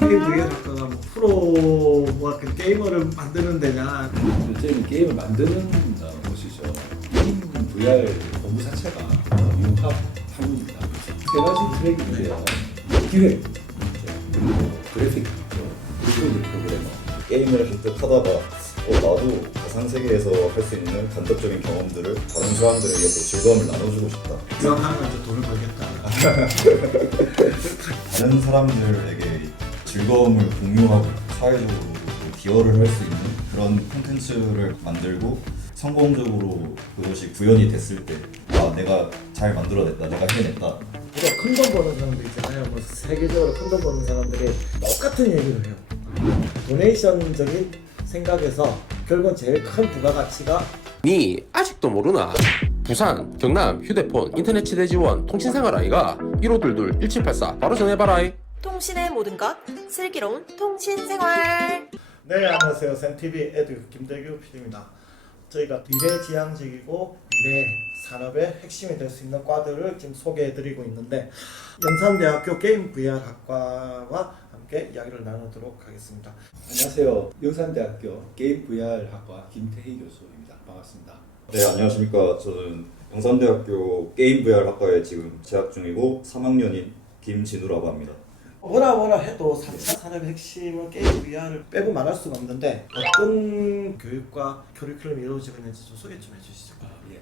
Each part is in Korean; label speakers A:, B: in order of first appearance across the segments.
A: 게임 되게 작가가 뭐 프로 뭐그 게이머를 만드는 데냐
B: 저희는 게임을 만드는 어, 곳이죠. 게임 VR 본부 자체가 어, 융합 학문입니다. 세 가지 트랙이 있는데요. 기획, 그리고 그래픽, 그리고 이제 프로그래머.
C: 게임을 한뜻 하다가 어, 나도 가상 세계에서 할 수 있는 간접적인 경험들을 다른 사람들에게 또 즐거움을 나눠주고 싶다.
A: 이왕 하는 건좀 돈을 벌겠다
C: 다른 사람들에게 즐거움을 공유하고 사회적으로 또 기여를 할 수 있는 그런 콘텐츠를 만들고 성공적으로 그것이 구현이 됐을 때 아 내가 잘 만들어냈다 내가 해냈다.
A: 우리가 큰 돈 버는 사람들 있잖아요. 뭐 세계적으로 큰 돈 버는 사람들이 똑같은 얘기를 해요. 도네이션적인 생각에서 결국은 제일 큰 부가가치가
D: 니 아직도 모르나? 부산, 경남, 휴대폰, 인터넷 치대 지원, 통신생활 아이가 1522 1784 바로 전해봐라이
E: 통신의 모든 것 슬기로운 통신 생활.
A: 네 안녕하세요 샘TV 에드 김대규 PD입니다 저희가 미래지향적이고 미래 산업의 핵심이 될 수 있는 과들을 지금 소개해드리고 있는데 연산대학교 게임 VR학과와 함께 이야기를 나누도록 하겠습니다
B: 안녕하세요. 영산대학교 게임 VR 학과 김태희 교수입니다. 반갑습니다.
C: 네 안녕하십니까 저는 영산대학교 게임 VR 학과에 지금 재학 중이고 3학년인 김진우라고 합니다
A: 뭐라 뭐라 해도 3차 산업의 핵심은 게임 VR을 빼고 말할 수가 없는데 어떤 교육과 커리큘럼이 이루어지고 있는지 좀 소개 좀 해주시죠
B: 아, 예.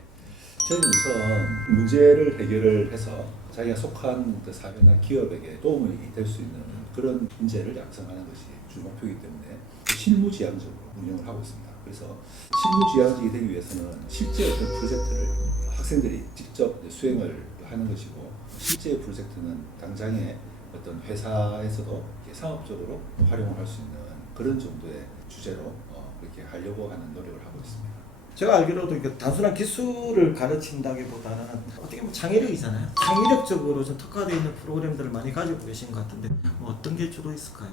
B: 저희는 우선 문제를 해결을 해서 자기가 속한 그 사회나 기업에게 도움이 될 수 있는 그런 인재를 양성하는 것이 주 목표이기 때문에 실무지향적으로 운영을 하고 있습니다. 그래서 실무지향적이 되기 위해서는 실제 어떤 프로젝트를 학생들이 직접 수행을 하는 것이고 실제 프로젝트는 당장의 어떤 회사에서도 이렇게 상업적으로 활용을 할 수 있는 그런 정도의 주제로 어, 그렇게 하려고 하는 노력을 하고 있습니다.
A: 제가 알기로도 이게 단순한 기술을 가르친다기보다는 어떻게 보면 창의력이잖아요. 창의력적으로 좀 특화되어 있는 프로그램들을 많이 가지고 계신 것 같은데 뭐 어떤 게 주로 있을까요?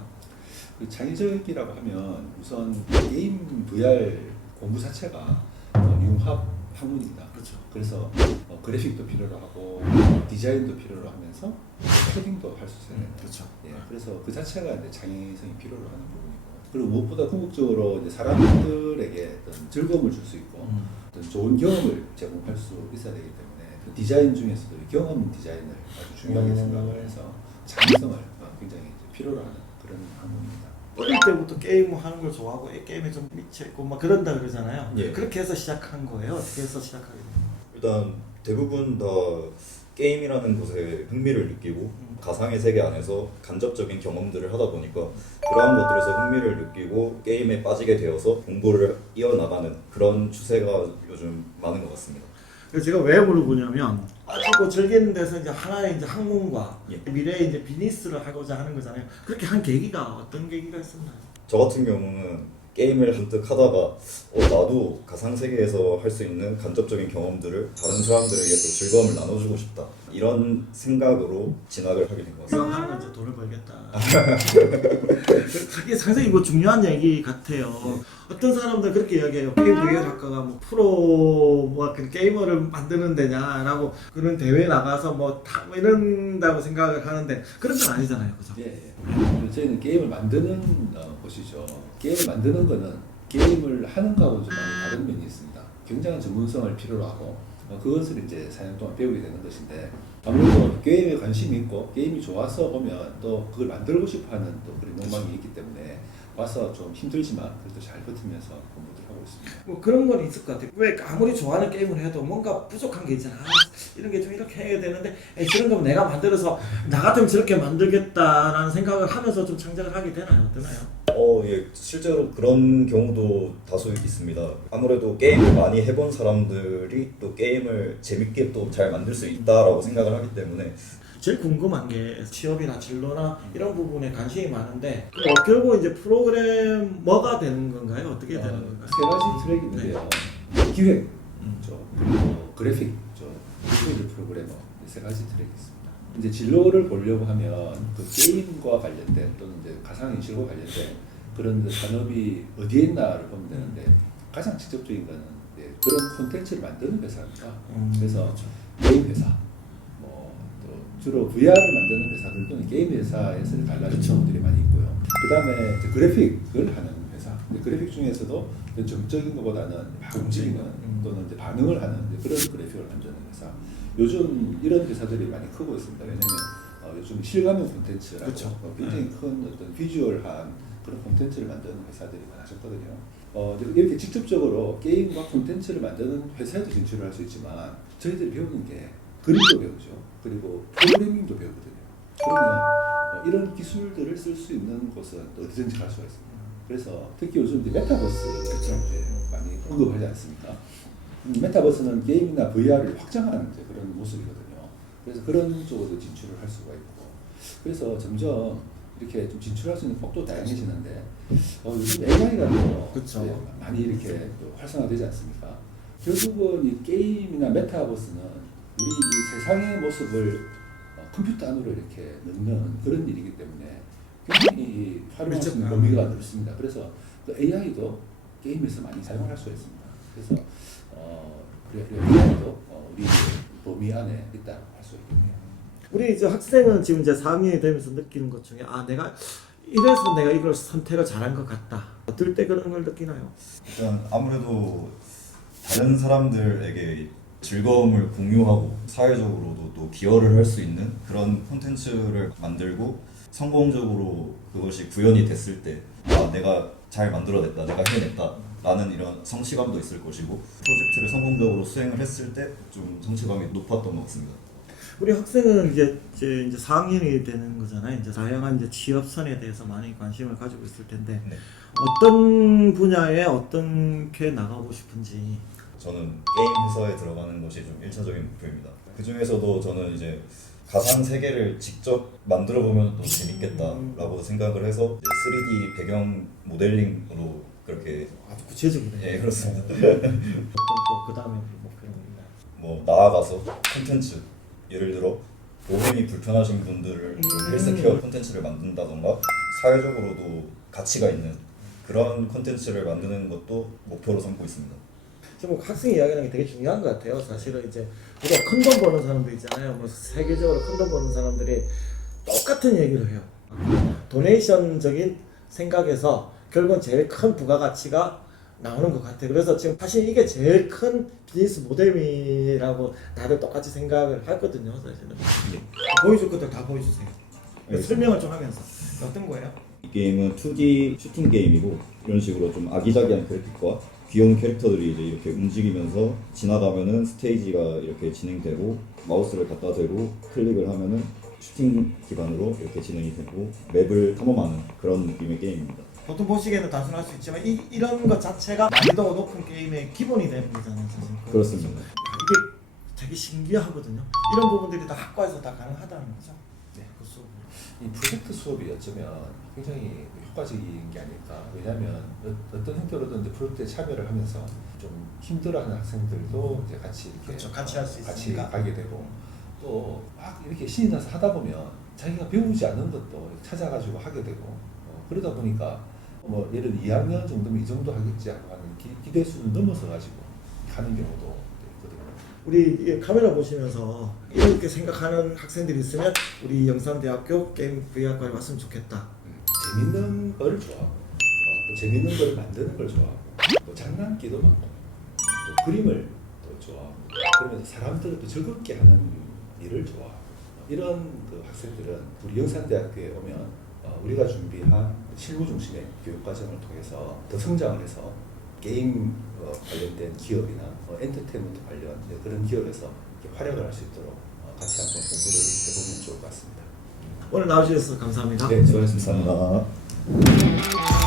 B: 그 창의적이라고 하면 우선 게임 VR 공부 자체가 어, 융합 학문입니다.
A: 그렇죠.
B: 그래서 어, 그래픽도 필요로 하고 어, 디자인도 필요로 하면서 코딩도 할 수 있어요.
A: 그렇죠.
B: 예, 그래서 그 자체가 이제 창의성이 필요로 하는 부분이고 그리고 무엇보다 궁극적으로 이제 사람들에게 어떤 즐거움을 줄 수 있고
A: 음.
B: 어떤 좋은 경험을 제공할 수 있어야 되기 때문에 그 디자인 중에서도 이 경험 디자인을 아주 중요하게
A: 음.
B: 생각을 해서 창의성을 어, 굉장히 이제 필요로 하는 그런 학문입니다.
A: 어릴 때부터 게임을 하는 걸 좋아하고 이 게임에 좀 미쳐있고 막 그런다 그러잖아요.
C: 예.
A: 그렇게 해서 시작한 거예요. 어떻게 해서 시작하게 됐나요?
C: 일단 대부분 다 게임이라는 것에 흥미를 느끼고
A: 음.
C: 가상의 세계 안에서 간접적인 경험들을 하다 보니까 그러한 것들에서 흥미를 느끼고 게임에 빠지게 되어서 공부를 이어나가는 그런 추세가 요즘 많은 것 같습니다.
A: 제가 왜 물어보냐면 빠지고 즐기는 데서 이제 하나의 이제 학문과
C: 예.
A: 미래의 이제 비즈니스를 하고자 하는 거잖아요. 그렇게 한 계기가 어떤 계기가 있었나요?
C: 저 같은 경우는 게임을 한뜩 하다가 어, 나도 가상 세계에서 할 수 있는 간접적인 경험들을 다른 사람들에게 또 즐거움을 나눠주고 싶다 이런 생각으로 진학을 하게 된.
A: 이왕 하는 건좀 돈을 벌겠다. 그게 상당히 뭐 중요한 얘기 같아요. 어떤 사람들 그렇게 이야기해요. 게임 되게 작가가 뭐 프로 뭐그 게이머를 만드는 데냐라고 그런 대회 나가서 뭐 다 뭐 이런다고 생각을 하는데 그런 건 아니잖아요, 그죠?
B: 예, 예. 그리고 저희는 게임을 만드는 어, 곳이죠. 게임을 만드는 거는 게임을 하는 거하고는 좀 많이 다른 면이 있습니다. 굉장한 전문성을 필요로 하고 어, 그것을 이제 4년 동안 배우게 되는 것인데 아무래도 게임에 관심이 있고 게임이 좋아서 오면 또 그걸 만들고 싶어하는 또 그런 욕망이 있기 때문에 와서 좀 힘들지만 그래도 잘 버티면서 공부를 있습니다.
A: 뭐 그런 건 있을 것 같아요. 왜 아무리 좋아하는 게임을 해도 뭔가 부족한 게 있잖아. 아, 이런 게 좀 이렇게 해야 되는데 에이, 저런 거면 내가 만들어서 나 같으면 저렇게 만들겠다라는 생각을 하면서 좀 창작을 하게 되나요? 어떠나요?
C: 어, 예, 실제로 그런 경우도 다수 있습니다. 아무래도 게임을 많이 해본 사람들이 또 게임을 재밌게 또 잘 만들 수 있다라고 생각을 하기 때문에
A: 제일 궁금한 게 취업이나 진로나 이런 부분에 관심이 많은데 어, 결국 이제 프로그램 뭐가 되는 건가요? 어떻게 되는
B: 어,
A: 건가요?
B: 세 가지 트랙이 있는데요. 기획
A: 음.
B: 쪽, 그리고 그래픽 쪽, 그리고 이제 프로그래머 이세 가지 트랙이 있습니다. 이제 진로를 보려고 하면 그 게임과 관련된 또는 이제 가상인식과 관련된 그런 그 산업이 어디에 있나를 보면 되는데 가장 직접적인 거는 이제 그런 콘텐츠를 만드는 회사입니다.
A: 음,
B: 그래서 게임 회사, 주로 VR을 만드는 회사들도 게임 회사에서 갈라진
A: 그쵸.
B: 경우들이 많이 있고요. 그 다음에 그래픽을 하는 회사. 그래픽 중에서도 정적인 것보다는 막 움직이는
A: 음.
B: 또는 이제 반응을 하는 그런 그래픽을 만드는 회사. 요즘 이런 회사들이 많이 크고 있습니다. 왜냐면 어, 요즘 실감형 콘텐츠라고. 어, 굉장히 큰 어떤 비주얼한 그런 콘텐츠를 만드는 회사들이 많아졌거든요. 어, 이렇게 직접적으로 게임과 콘텐츠를 만드는 회사에도 진출을 할 수 있지만 저희들이 배우는 게 그림도 배우죠. 그리고 프로그래밍도 배우거든요. 그러면 어, 이런 기술들을 쓸 수 있는 곳은 어디든지 갈 수가 있습니다. 그래서 특히 요즘 이제 메타버스를 이제 많이 언급하지 않습니까? 음, 메타버스는 게임이나 VR을 이제 그런 모습이거든요. 그래서 그런 쪽으로 진출을 할 수가 있고, 그래서 점점 이렇게 좀 진출할 수 있는 폭도 다양해지는데, 어, 요즘 AI가 또 많이 이렇게 또 활성화되지 않습니까? 결국은 이 게임이나 메타버스는 우리 이 세상의 모습을 어, 컴퓨터 안으로 이렇게 넣는 그런 일이기 때문에 굉장히 이 활용할 수 있는
A: 밀접한.
B: 범위가 넓습니다. 그래서 그 AI도 게임에서 많이 사용을 할 수가 있습니다. 그래서 어, 그래, 그래 AI도 어, 우리 범위 안에 있다고 할수 있겠네요.
A: 우리 이제 학생은 지금 이제 4학년이 되면서 느끼는 것 중에 아 내가 이래서 내가 이걸 선택을 잘한 것 같다. 어떨 때 그런 걸 느끼나요?
C: 일단 아무래도 다른 사람들에게 즐거움을 공유하고 사회적으로도 또 기여를 할 수 있는 그런 콘텐츠를 만들고 성공적으로 그것이 구현이 됐을 때 아, 내가 잘 만들어냈다, 내가 해냈다 라는 이런 성취감도 있을 것이고 프로젝트를 성공적으로 수행을 했을 때 좀 성취감이 높았던 것 같습니다.
A: 우리 학생은 이제 이제, 이제 4학년이 되는 거잖아요. 이제 다양한 이제 취업선에 대해서 많이 관심을 가지고 있을 텐데
C: 네.
A: 어떤 분야에 어떻게 나가고 싶은지
C: 저는 게임 회사에 들어가는 것이 좀 1차적인 목표입니다. 그 중에서도 저는 이제 가상 세계를 직접 만들어 보면 또 재밌겠다라고 생각을 해서 이제 3D 배경 모델링으로 그렇게
A: 아주 구체적이네.
C: 예 그렇습니다.
A: 어떤 또그 다음에 목표는 있나요?
C: 뭐 나아가서 콘텐츠 예를 들어 보행이 불편하신 분들을 좀
A: 음.
C: 헬스케어 콘텐츠를 만든다던가 사회적으로도 가치가 있는 그런 콘텐츠를 만드는 것도 목표로 삼고 있습니다.
A: 지금 학생 이야기하는 게 되게 중요한 것 같아요. 사실은 이제 우리가 큰돈 버는 사람들 있잖아요. 뭐 세계적으로 큰돈 버는 사람들이 똑같은 얘기를 해요. 도네이션적인 생각에서 결국은 제일 큰 부가가치가 나오는 것 같아요. 그래서 지금 사실 이게 제일 큰 비즈니스 모델이라고 다들 똑같이 생각을 하거든요. 사실은. 보여줄 것들 다 보여주세요.
C: 알겠습니다.
A: 설명을 좀 하면서 어떤 거예요?
C: 이 게임은 2D 슈팅 게임이고 이런 식으로 좀 아기자기한 그래픽과 귀여운 캐릭터들이 이제 이렇게 움직이면서 지나가면은 스테이지가 이렇게 진행되고 마우스를 갖다 대고 클릭을 하면은 슈팅 기반으로 이렇게 진행이 되고 맵을 탐험하는 그런 느낌의 게임입니다.
A: 보통 보시기에는 단순할 수 있지만 이, 이런 것 자체가 난이도가 높은 게임의 기본이 되는 거잖아요. 사실.
C: 그렇습니다.
A: 이게 되게 신기하거든요. 이런 부분들이 다 학과에서 다 가능하다는 거죠. 네, 그 수업.
B: 이 프로젝트 수업이 어쩌면 굉장히 효과적인 게 아닐까. 왜냐하면 어- 어떤 형태로든 이제 프로젝트에 참여를 하면서 좀 힘들어하는 학생들도 이제 같이 이렇게
A: 그렇죠. 같이 할 수
B: 같이
A: 있으니까.
B: 가게 되고 또 막 이렇게 신이 나서 하다 보면 자기가 배우지 않는 것도 찾아가지고 하게 되고 어, 그러다 보니까 뭐 예를 들어 2학년 정도면 이 정도 하겠지 하는 기, 기대 수를 넘어서 가지고 가는 경우도.
A: 우리 이 카메라 보시면서 이렇게 생각하는 학생들이 있으면 우리 영산대학교 게임 V학과에 왔으면 좋겠다.
B: 음, 재밌는 걸 좋아하고 어, 또 재밌는 걸 만드는 걸 좋아하고 또 장난기도 많고 또 그림을 또 좋아하고 그러면서 사람들을 또 즐겁게 하는 일을 좋아하고 이런 그 학생들은 우리 영산대학교에 오면 어, 우리가 준비한 실무 중심의 교육 과정을 통해서 더 성장을 해서 게임 어, 관련된 기업이나 어, 엔터테인먼트 관련 그런 기업에서 이렇게 활약을 할 수 있도록 어, 같이 한번 공부를 해보면 좋을 것 같습니다.
A: 오늘 나와주셔서 감사합니다.
B: 네, 수고하셨습니다.
C: 감사합니다.